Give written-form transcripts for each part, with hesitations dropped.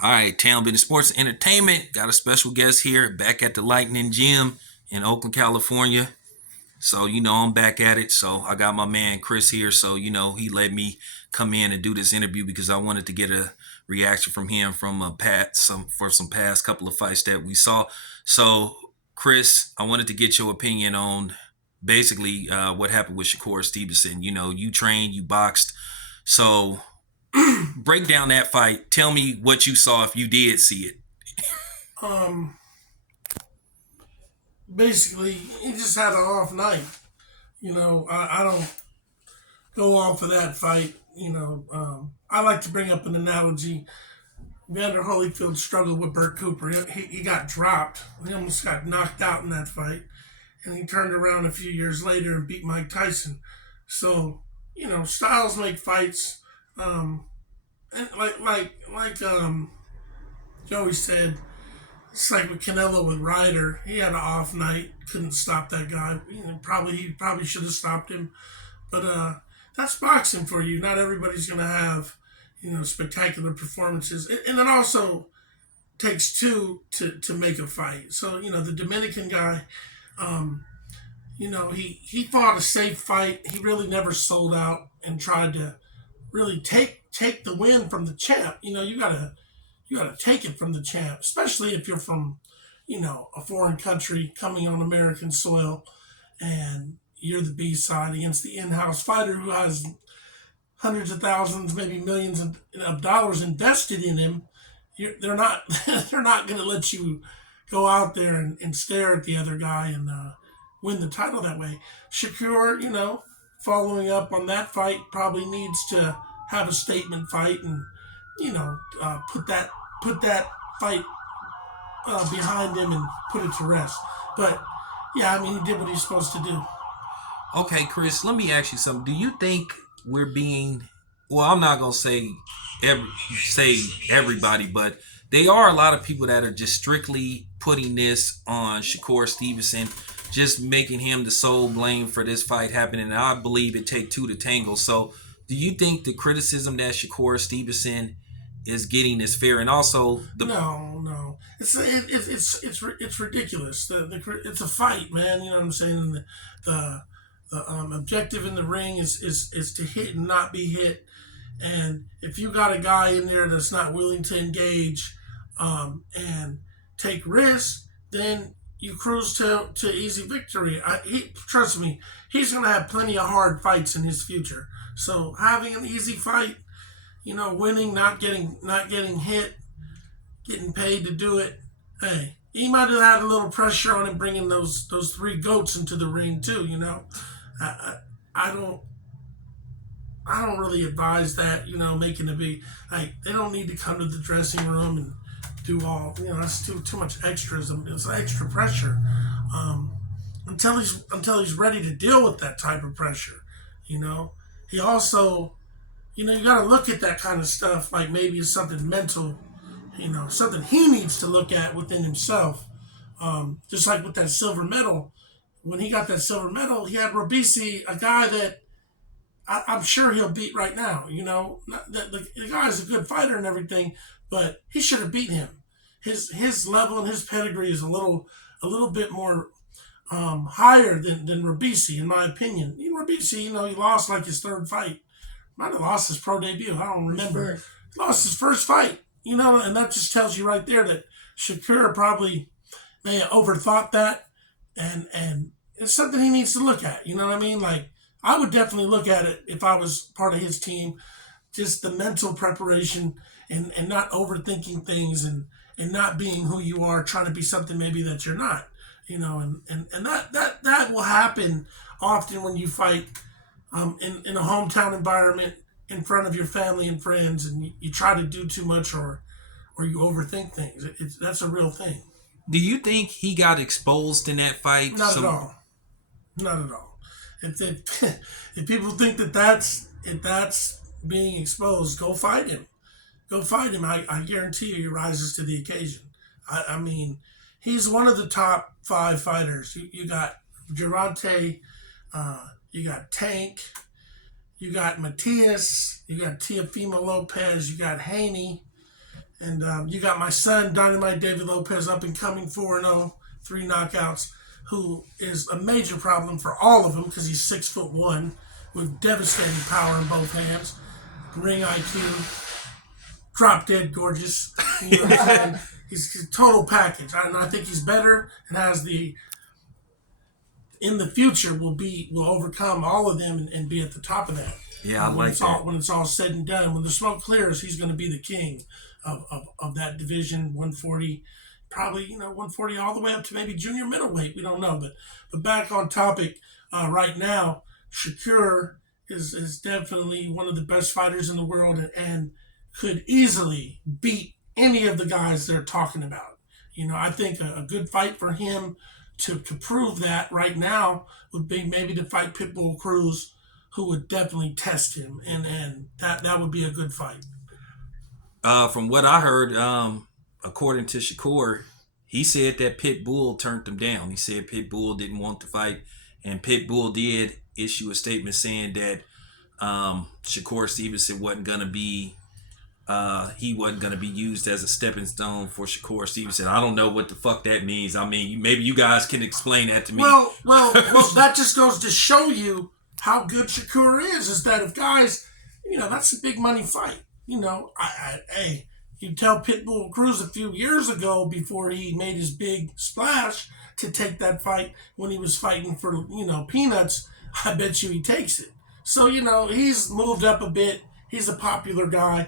All right, Town Business Sports and Entertainment. Got a special guest here back at the Lightning Gym in Oakland, California. So, I'm back at it. So, I got my man Kris here. So, he let me come in and do this interview because I wanted to get a reaction from him from some past couple of fights that we saw. So, Kris, I wanted to get your opinion on basically what happened with Shakur Stevenson. You trained, you boxed. So, break down that fight. Tell me what you saw if you did see it. Um, Basically, he just had an off night. I don't go off of that fight. I like to bring up an analogy. Vander Holyfield struggled with Burt Cooper. He got dropped. He almost got knocked out in that fight, and he turned around a few years later and beat Mike Tyson. So, styles make fights. And like Joey said, it's like with Canelo with Ryder. He had an off night, couldn't stop that guy. He probably should have stopped him. But that's boxing for you. Not everybody's gonna have spectacular performances, and it also takes two to make a fight. So the Dominican guy, um, he fought a safe fight. He really never sold out and tried to really take the win from the champ. You gotta take it from the champ, especially if you're from a foreign country coming on American soil, and you're the B side against the in-house fighter who has hundreds of thousands, maybe millions of dollars invested in him. They're not they're not going to let you go out there and stare at the other guy and win the title that way. Shakur, following up on that fight, probably needs to have a statement fight and put that fight behind him and put it to rest. But yeah, I mean, he did what he's supposed to do. Okay, Kris, let me ask you something. Do you think we're being, well, I'm not going to every, say everybody, but there are a lot of people that are just strictly putting this on Shakur Stevenson, just making him the sole blame for this fight happening. And I believe it take two to tango. So do you think the criticism that Shakur Stevenson is getting is fair? And also No, no, it's ridiculous. It's a fight, man. You know what I'm saying? The objective in the ring is to hit and not be hit. And if you got a guy in there that's not willing to engage and take risks, then you cruise to easy victory. Trust me, he's gonna have plenty of hard fights in his future. So having an easy fight, winning, not getting hit, getting paid to do it. Hey, he might have had a little pressure on him bringing those three goats into the ring too. I, I don't really advise that. Making it be like they don't need to come to the dressing room and do all. That's too much extras. It's extra pressure. Until he's ready to deal with that type of pressure. He also, you got to look at that kind of stuff like maybe it's something mental. Something he needs to look at within himself. Just like with that silver medal, when he got that silver medal, he had Robisi, a guy that I'm sure he'll beat right now. The guy's a good fighter and everything, but he should have beat him. His level and his pedigree is a little bit more higher than Robisi, in my opinion. Robisi, he lost like his third fight. Might have lost his pro debut. I don't remember. He lost his first fight. And that just tells you right there that Shakur probably may have overthought that, and it's something he needs to look at. You know what I mean? Like I would definitely look at it if I was part of his team, just the mental preparation and not overthinking things and not being who you are, trying to be something maybe that you're not. And that will happen often when you fight in a hometown environment in front of your family and friends, and you try to do too much or you overthink things. That's a real thing. do you think he got exposed in that fight? Not at all. Not at all. If people think that's being exposed, go fight him. Go fight him. I guarantee you, he rises to the occasion. I mean, he's one of the top five fighters. You got Gerante, you got Tank, you got Matias, you got Teofimo Lopez, you got Haney, And you got my son, Dynamite David Lopez, up and coming 4-0, 3 knockouts, who is a major problem for all of them because he's 6'1" with devastating power in both hands, ring IQ, drop dead gorgeous. You know what I'm saying? He's a total package. And I think he's better and has in the future will overcome all of them and be at the top of that. Yeah, I like that. When it's all said and done, when the smoke clears, he's going to be the king of that division, 140, probably 140 all the way up to maybe junior middleweight. We don't know, but back on topic right now, Shakur is definitely one of the best fighters in the world and could easily beat any of the guys they're talking about. I think a good fight for him to prove that right now would be maybe to fight Pitbull Cruz, who would definitely test him, and that would be a good fight. From what I heard, according to Shakur, he said that Pitbull turned him down. He said Pitbull didn't want to fight, and Pitbull did issue a statement saying that Shakur Stevenson wasn't gonna be he wasn't going to be used as a stepping stone for Shakur Stevenson. I don't know what the fuck that means. I mean, maybe you guys can explain that to me. Well, that just goes to show you how good Shakur is that if guys, that's a big money fight. Hey, you tell Pitbull Cruz a few years ago before he made his big splash to take that fight when he was fighting for, peanuts, I bet you he takes it. So, he's moved up a bit. He's a popular guy.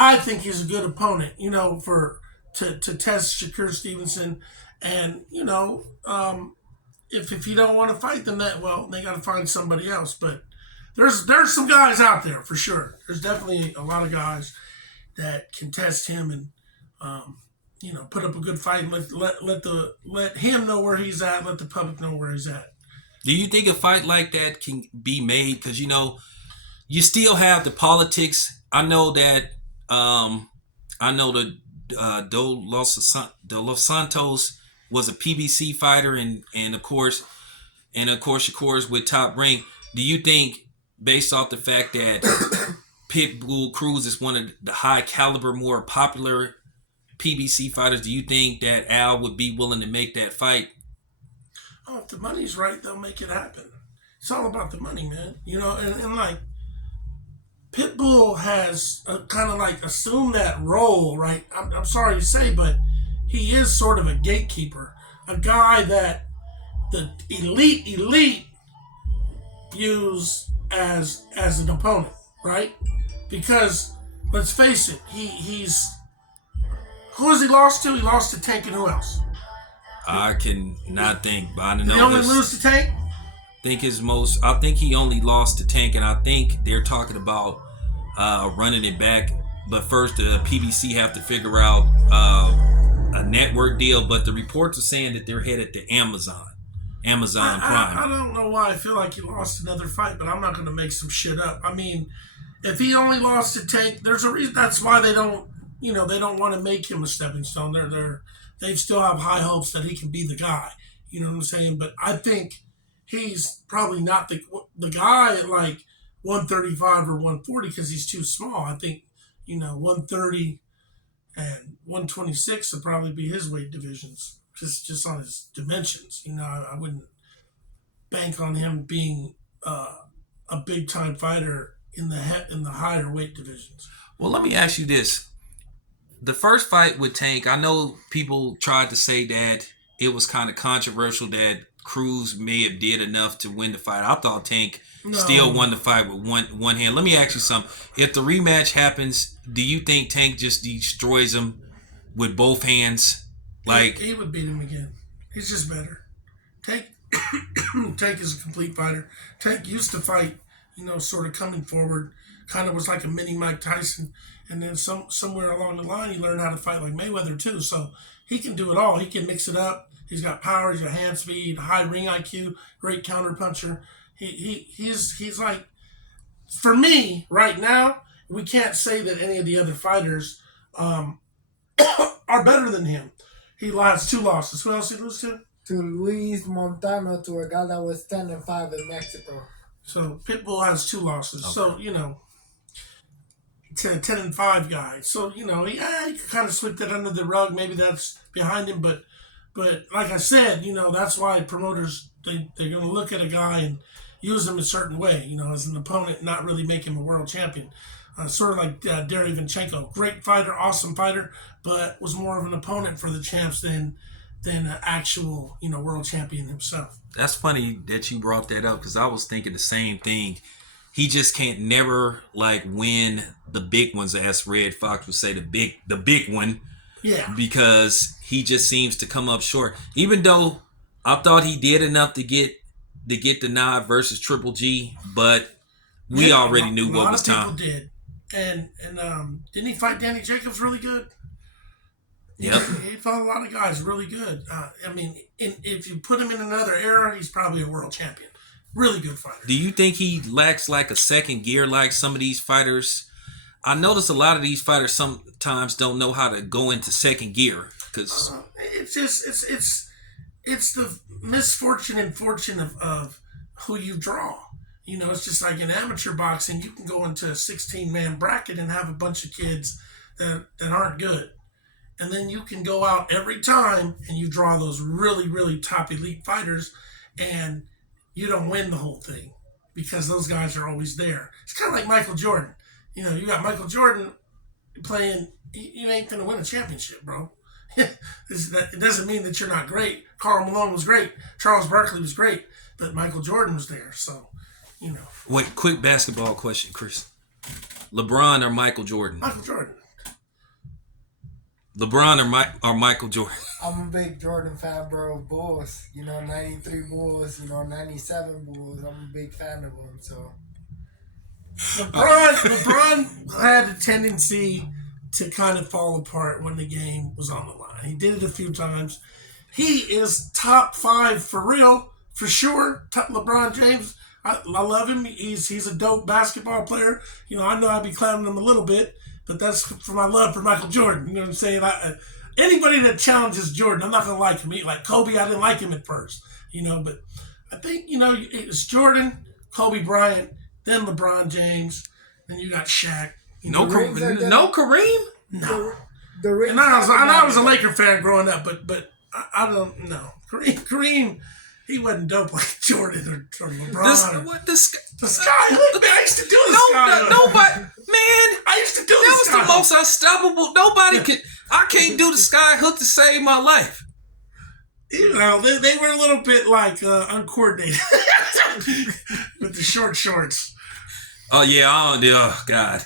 I think he's a good opponent, to test Shakur Stevenson. And, if you don't want to fight them, they got to find somebody else. But there's some guys out there for sure. There's definitely a lot of guys that can test him and, put up a good fight and let him know where he's at, let the public know where he's at. Do you think a fight like that can be made? Because, you still have the politics. I know that Dos Santos was a PBC fighter, and of course Shakur's with Top Rank. Do you think, based off the fact that Pitbull Cruz is one of the high caliber, more popular PBC fighters, do you think that Al would be willing to make that fight? Oh, if the money's right, they'll make it happen. It's all about the money, man. And like, Pitbull has kind of like assumed that role, right? I'm sorry to say, but he is sort of a gatekeeper, a guy that the elite views as an opponent, right? Because let's face it, he's who has he lost to? He lost to Tank and who else? I can not think, but I know did he only lose to Tank? I think he only lost to Tank, and I think they're talking about running it back. But first, the PBC have to figure out a network deal. But the reports are saying that they're headed to Amazon Prime. I don't know why I feel like he lost another fight, but I'm not going to make some shit up. I mean, if he only lost to Tank, there's a reason. That's why they don't want to make him a stepping stone. They still have high hopes that he can be the guy. You know what I'm saying? But I think he's probably not the guy at like 135 or 140 because he's too small. I think 130 and 126 would probably be his weight divisions, just on his dimensions. I wouldn't bank on him being a big time fighter in the higher weight divisions. Well, let me ask you this: the first fight with Tank, I know people tried to say that it was kind of controversial that Cruz may have did enough to win the fight. I thought Tank still won the fight with one hand. Let me ask you something. If the rematch happens, do you think Tank just destroys him with both hands? Like he would beat him again. He's just better. Tank is a complete fighter. Tank used to fight, sort of coming forward, kind of was like a mini Mike Tyson. And then somewhere along the line, he learned how to fight like Mayweather too. So he can do it all. He can mix it up. He's got power. He's got hand speed, high ring IQ, great counter puncher. He's like, for me right now, we can't say that any of the other fighters are better than him. He lost 2 losses. Who else did he lose to? To Luis Montano, to a guy that was 10-5 in Mexico. So Pitbull has 2 losses. Okay. So to a 10-5 guy. So he could kind of sweep that under the rug. Maybe that's behind him, but like I said, that's why promoters they're going to look at a guy and use him a certain way. As an opponent, not really make him a world champion. Sort of like Derevyanchenko, great fighter, awesome fighter, but was more of an opponent for the champs than an actual world champion himself. That's funny that you brought that up because I was thinking the same thing. He just can't never like win the big ones, as Red Fox would say, the big one. Yeah. Because he just seems to come up short. Even though I thought he did enough to get the nod versus Triple G, but we already knew what was time. A lot of people did. And didn't he fight Danny Jacobs really good? Yep. He fought a lot of guys really good. If you put him in another era, he's probably a world champion. Really good fighter. Do you think he lacks like a second gear like some of these fighters? I notice a lot of these fighters sometimes don't know how to go into second gear because it's the misfortune and fortune of who you draw. It's just like in amateur boxing, you can go into a 16-man bracket and have a bunch of kids that aren't good. And then you can go out every time and you draw those really, really top elite fighters and you don't win the whole thing because those guys are always there. It's kind of like Michael Jordan. You got Michael Jordan playing, you ain't going to win a championship, bro. It doesn't mean that you're not great. Karl Malone was great. Charles Barkley was great. But Michael Jordan was there, so... Wait, quick basketball question, Kris. LeBron or Michael Jordan? Michael Jordan. LeBron or Michael Jordan? I'm a big Jordan fan, bro. Bulls, 93 Bulls, 97 Bulls. I'm a big fan of them, so. LeBron had a tendency to kind of fall apart when the game was on the line. He did it a few times. He is top 5 for real, for sure. LeBron James. I love him. He's a dope basketball player. I know I'd be clowning him a little bit, but that's for my love for Michael Jordan. You know what I'm saying? Anybody that challenges Jordan, I'm not going to like him. Like Kobe, I didn't like him at first. But I think, it's Jordan, Kobe Bryant, then LeBron James, then you got Shaq. No Kareem? No. The rings and I was a Laker fan growing up, but I don't know. Kareem, he wasn't dope like Jordan or LeBron. The skyhook, man. I used to do the skyhook. Nobody, man. I used to do that the was the most unstoppable. Nobody could. I can't do the skyhook to save my life. They were a little bit like uncoordinated with the short shorts. Oh yeah, oh God.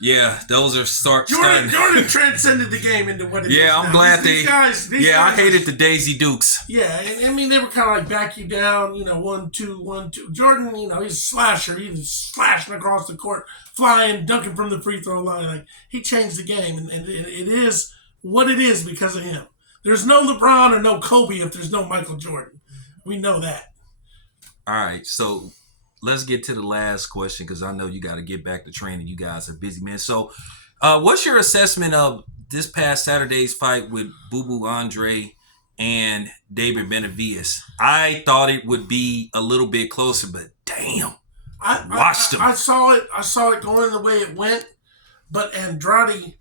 Yeah, those are starting. Jordan transcended the game into what it is. Yeah, I'm glad these guys, I hated the Daisy Dukes. Yeah, and they were kind of like back you down, 1-2, 1-2. Jordan, he's a slasher. He was slashing across the court, flying, dunking from the free throw line. Like he changed the game, and it is what it is because of him. There's no LeBron or no Kobe if there's no Michael Jordan. We know that. All right, so let's get to the last question because I know you got to get back to training. You guys are busy, man. So what's your assessment of this past Saturday's fight with Boo Boo Andre and David Benavidez? I thought it would be a little bit closer, but damn. I watched him. I saw it going the way it went, but Andrade,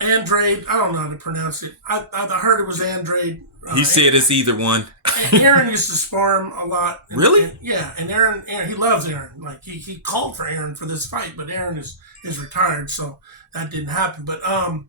I don't know how to pronounce it. I heard it was Andrade. He said it's either one. And Aaron used to spar him a lot. Really? Yeah, and Aaron, he loves Aaron. Like he called for Aaron for this fight, but Aaron is retired, so that didn't happen. But I'm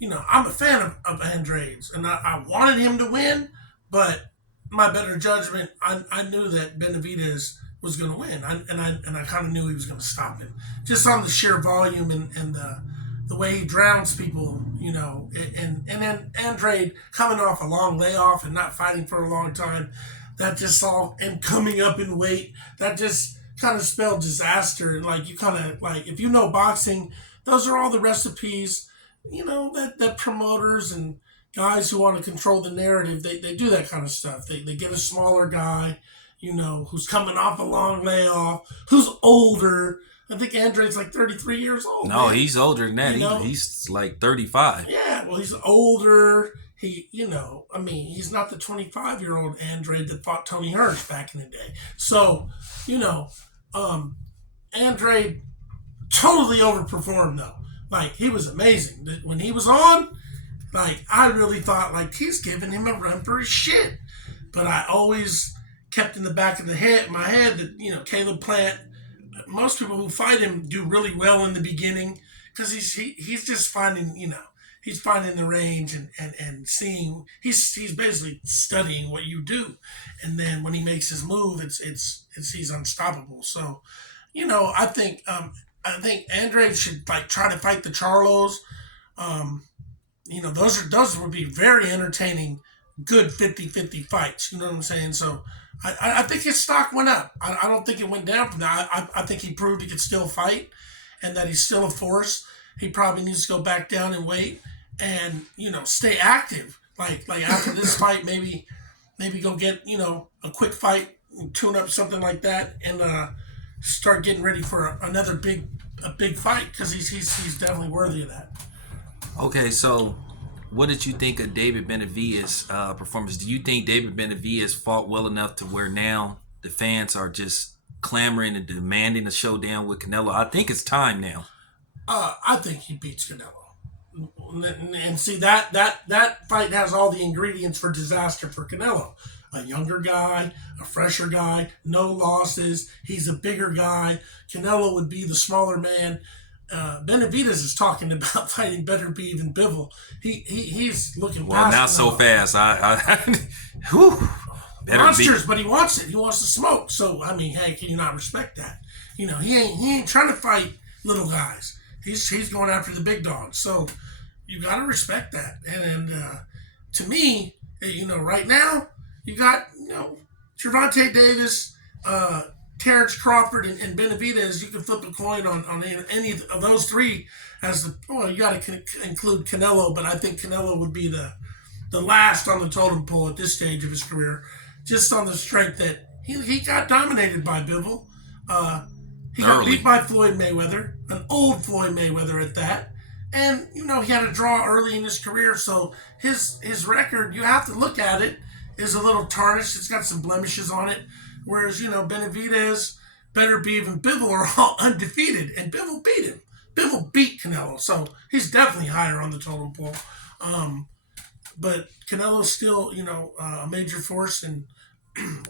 a fan of Andrade's, and I wanted him to win, but my better judgment, I knew that Benavidez was going to win, and I kind of knew he was going to stop him, just on the sheer volume and the way he drowns people, and then Andrade coming off a long layoff and not fighting for a long time, that just all, and coming up in weight, that just kind of spelled disaster. And like, you kind of like, if you know boxing, those are all the recipes, that promoters and guys who want to control the narrative, they do that kind of stuff. They get a smaller guy, who's coming off a long layoff, who's older. I think Andrade's like 33 years old. No, man. He's older than that. He's like 35. Yeah, well, he's older. He's not the 25-year-old Andrade that fought Tony Hirsch back in the day. So, Andrade, totally overperformed though. Like he was amazing when he was on. Like I really thought like he's giving him a run for his shit, but I always kept in the back of my head that Caleb Plant. Most people who fight him do really well in the beginning because he's just finding he's finding the range and seeing he's basically studying what you do, and then when he makes his move, it's he's unstoppable. So, I think Andre should like try to fight the Charlos. Um, those would be very entertaining, good 50-50 fights. You know what I'm saying? So I think his stock went up. I don't think it went down from that. I think he proved he could still fight and that he's still a force. He probably needs to go back down and wait and stay active. Like after this fight, maybe go get a quick fight, tune up something like that, and start getting ready for another big fight because he's definitely worthy of that. Okay, so what did you think of David Benavidez' performance? Do you think David Benavidez fought well enough to where now the fans are just clamoring and demanding a showdown with Canelo? I think it's time now. I think he beats Canelo. And see that fight has all the ingredients for disaster for Canelo. A younger guy, a fresher guy, no losses. He's a bigger guy. Canelo would be the smaller man. Benavidez is talking about fighting better be than Bivol. He's looking well, not so fast. Whew, monsters, but he wants it. He wants to smoke. So I mean, hey, can you not respect that? He ain't trying to fight little guys. He's going after the big dogs. So you got to respect that. And to me, right now you got Gervonta Davis, Terrence Crawford, and Benavidez. You can flip a coin on any of those three as you got to include Canelo, but I think Canelo would be the last on the totem pole at this stage of his career, just on the strength that he got dominated by Bivol. He got beat by Floyd Mayweather, an old Floyd Mayweather at that. And, he had a draw early in his career, so his record, you have to look at it, is a little tarnished. It's got some blemishes on it. Whereas, Benavidez, Better Be and Bivol are all undefeated, and Bivol beat him. Bivol beat Canelo, so he's definitely higher on the totem pole. But Canelo's still, a major force and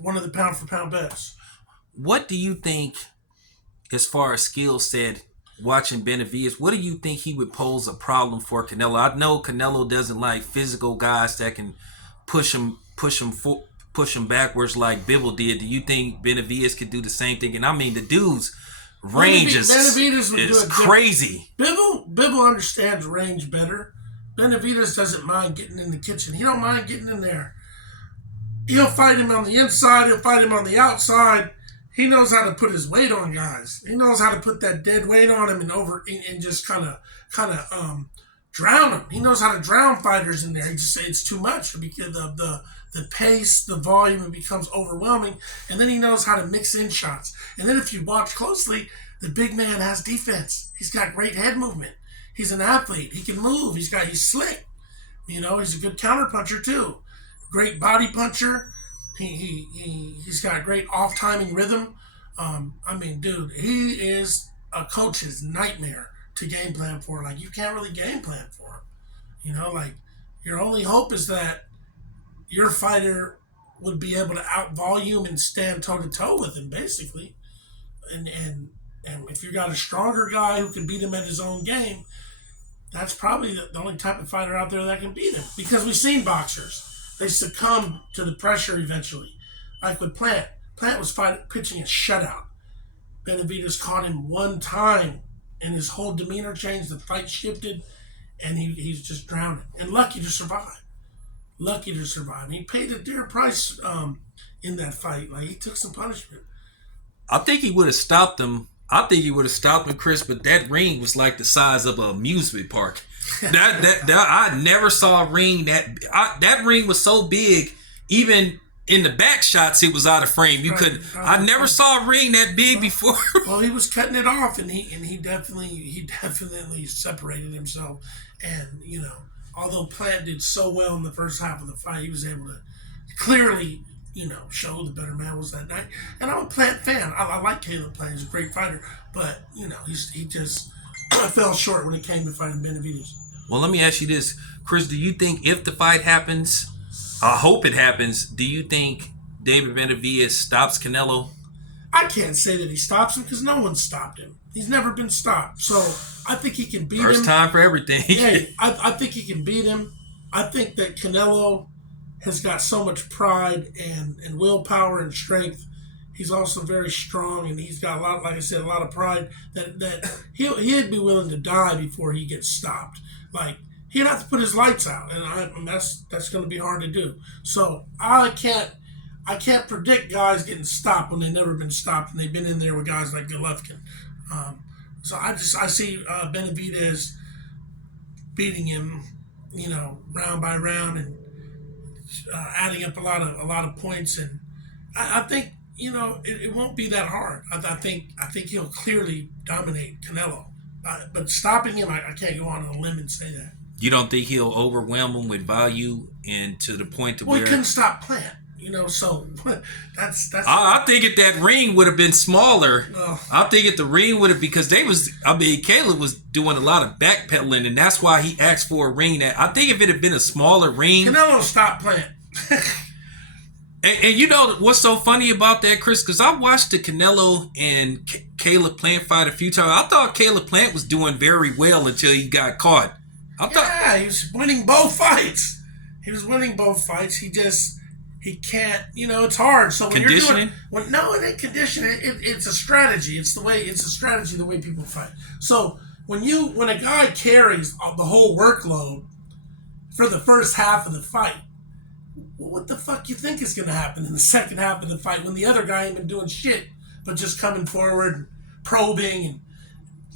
one of the pound-for-pound bets. What do you think, as far as skill set, watching Benavidez, what do you think he would pose a problem for Canelo? I know Canelo doesn't like physical guys that can push him backwards like Bivol did. Do you think Benavidez could do the same thing? And I mean, the dude's range is crazy. Bivol understands range better. Benavidez doesn't mind getting in the kitchen. He don't mind getting in there. He'll fight him on the inside. He'll fight him on the outside. He knows how to put his weight on guys. He knows how to put that dead weight on him and just kind of drown him. He knows how to drown fighters in there. He just say it's too much because of the pace, the volume, it becomes overwhelming. And then he knows how to mix in shots. And then if you watch closely, the big man has defense. He's got great head movement. He's an athlete. He can move. He's slick. He's a good counter puncher too. Great body puncher. He's got a great off-timing rhythm. I mean, dude, he is a coach's nightmare to game plan for. Like, you can't really game plan for him. Like, your only hope is that your fighter would be able to out-volume and stand toe-to-toe with him, basically. And if you got a stronger guy who can beat him at his own game, that's probably the only type of fighter out there that can beat him. Because we've seen boxers. They succumb to the pressure eventually. Like with Plant. Plant was pitching a shutout. Benavidez caught him one time, and his whole demeanor changed. The fight shifted, and he's just drowning. And lucky to survive. And he paid a dear price in that fight. Like, he took some punishment. I think he would have stopped him. Kris, but that ring was like the size of an amusement park. I never saw a ring that ring was so big, even in the back shots it was out of frame. I never saw a ring that big before. Well, he was cutting it off, and he definitely separated himself. And although Plant did so well in the first half of the fight, he was able to clearly show the better man was that night. And I'm a Plant fan. I like Caleb Plant. He's a great fighter, but he just fell short when it came to fighting Benavidez. Well, let me ask you this, Kris. Do you think if the fight happens, I hope it happens, do you think David Benavidez stops Canelo? I can't say that he stops him because no one stopped him. He's never been stopped. So I think he can beat him. First time for everything. Hey, I think he can beat him. I think that Canelo has got so much pride and willpower and strength. He's also very strong, and he's got a lot, like I said, a lot of pride that he'd be willing to die before he gets stopped. Like, he'd have to put his lights out, and that's going to be hard to do. So I can't predict guys getting stopped when they've never been stopped, and they've been in there with guys like Golovkin. So I see Benavidez beating him, round by round, and adding up a lot of points, and I think it won't be that hard. I think he'll clearly dominate Canelo, but stopping him, I can't go on a limb and say that. You don't think he'll overwhelm him with value and to the point to where he couldn't stop Plant, so that's. I think if that ring would have been smaller, Well, I think if the ring would have, because Caleb was doing a lot of backpedaling, and that's why he asked for a ring. That I think if it had been a smaller ring, Canelo stopped Plant. and you know what's so funny about that, Kris? Because I watched the Canelo and Caleb Plant fight a few times. I thought Caleb Plant was doing very well until he got caught. He was winning both fights. He can't. It's hard. So when Conditioning? it ain't conditioning. It's a strategy. It's a strategy the way people fight. So when a guy carries the whole workload for the first half of the fight, what the fuck you think is going to happen in the second half of the fight when the other guy ain't been doing shit but just coming forward and probing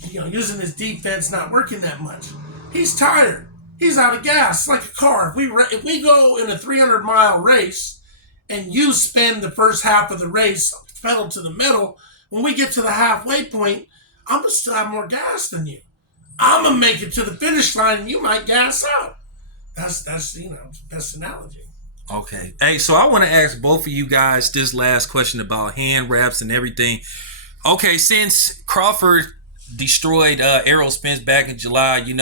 and using his defense, not working that much. He's tired. He's out of gas. It's like a car. If we go in a 300-mile race and you spend the first half of the race pedal to the metal, when we get to the halfway point, I'm going to still have more gas than you. I'm going to make it to the finish line and you might gas out. That's best analogy. Okay. Hey, so I want to ask both of you guys this last question about hand wraps and everything. Okay, since Crawford destroyed Errol Spence back in July,